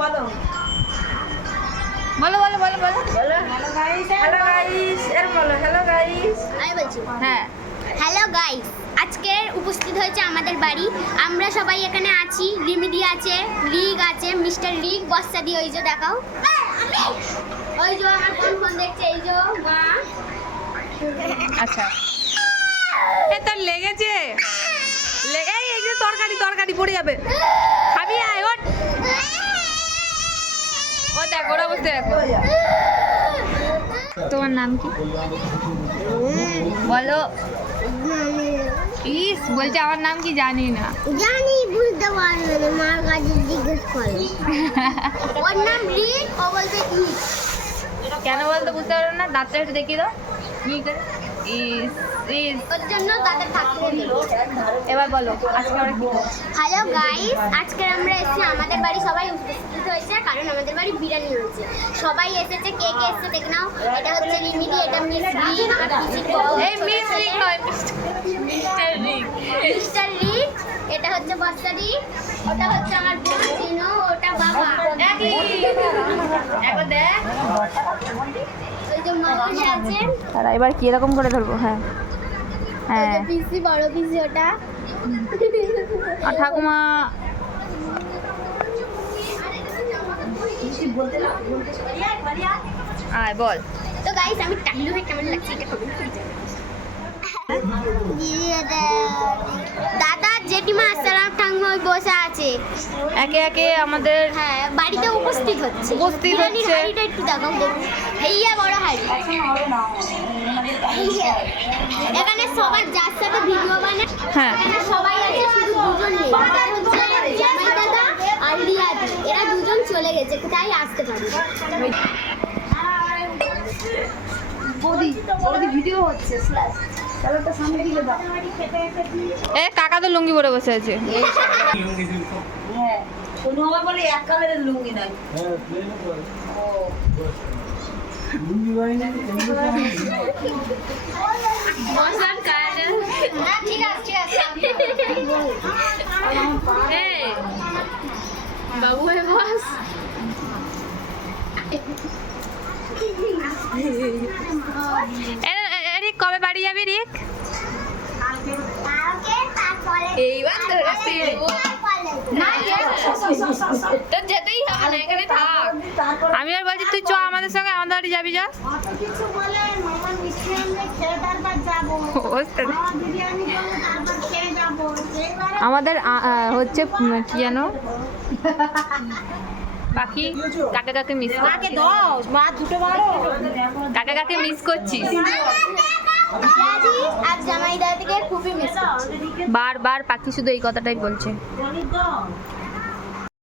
বলো বলো বলো বলো বলো হ্যালো গাইস এর বলো হ্যালো গাইস আমি বলছি হ্যাঁ হ্যালো গাইস, আজকে উপস্থিত হয়েছে আমাদের বাড়ি। আমরা সবাই এখানে আছি। রিমিডি আছে, লিগ আছে, মিস্টার লিগ, বস্তা দিয়ে ওই যে দেখাও, ওই যে আমার ফোন দেখছে, এই যে মা। আচ্ছা এ তোর লেগেছে এই যে তরকারি তরকারি পড়ে যাবে খাবি আয় ওঠ ও দেখ ওরা বসে দেখো তোমার নাম কি বলো ইস বলছে আমার নাম কি জানি না জানি, বুঝতে পারবে না, মার কাছে জিজ্ঞেস করো। ওর নাম লিগ, ও বলতে ইস। কেন বলতে বুঝতে পারো না দাঁতটা একটু দেখিয়ে দাও ইস ইস ওর জন্য দাদা থাকতে দিল। এবার বলো আজকে আমরা কি হ্যালো গাইস, আজকে আমরা এসেছি আমাদের বাড়ি, সবাই উপস্থিত হয়েছে কারণ আমাদের বাড়ি বিরিয়ানি হয়েছে। সবাই এসেছে, কে কে এসেছে দেখে নাও। এটা হচ্ছে রিমিডি, এটা মিস লিগ, আর পিসি এই মিস রিক নয় মিস্টার রিক মিস্টার লিগ, এটা হচ্ছে বস্তাদি, ওটা হচ্ছে আমার বোন চিনো, ওটা বাবা। একবার দেখ ওই যে মাসি আছে, তারা এবার কি এরকম করে ধরবো হ্যাঁ ওই যে পিসি, বড় পিসি ওটা। আর ঠাকুমা আয় বল তো গাইস, আমি টাকলু হয়ে কেমন লাগছে এটা কমেন্ট করে জানাও। দাদা জেঠিমা আসসালাম ঠাকুমা ওই বসে আছে, একে একে আমাদের হ্যাঁ বাড়িতে উপস্থিত হচ্ছে। উপস্থিত বিরিয়ানির হচ্ছে। হাঁড়িটা একটু দেখাও দেখুন, এইয়া বড় হাঁড়ি। এখানে সবার যার সাথে ভিডিও বানায়, হ্যাঁ এখানে সবাই আছে, শুধু দুজন নেই। এটা হচ্ছে জামাই দাদা আর রিয়াদি, এরা দুজন চলে গেছে, তাই আসতে পারে। এ কাকা তো লুঙ্গি পরে বসে আছে হ্যাঁ কোনো আমার বলে এক কালারের লুঙ্গি নাই বসার কাজ না ঠিক আছে, বাবু হে বস রিক কবে বাড়ি যাবি রিক এইবার তো যেতেই হবে না এখানে থাক আমি আর বলছি তুই চ আমাদের সঙ্গে আমাদের বাড়ি যাবি যা আমাদের হচ্ছে কি জানো বাকি কাকে কাকে মিস করছিস কাকে কাকে মিস করছিস দাদি আর জামাই দাদিকে খুবই মিস করছি। বারবার পাখি শুধু এই কথাটাই বলছে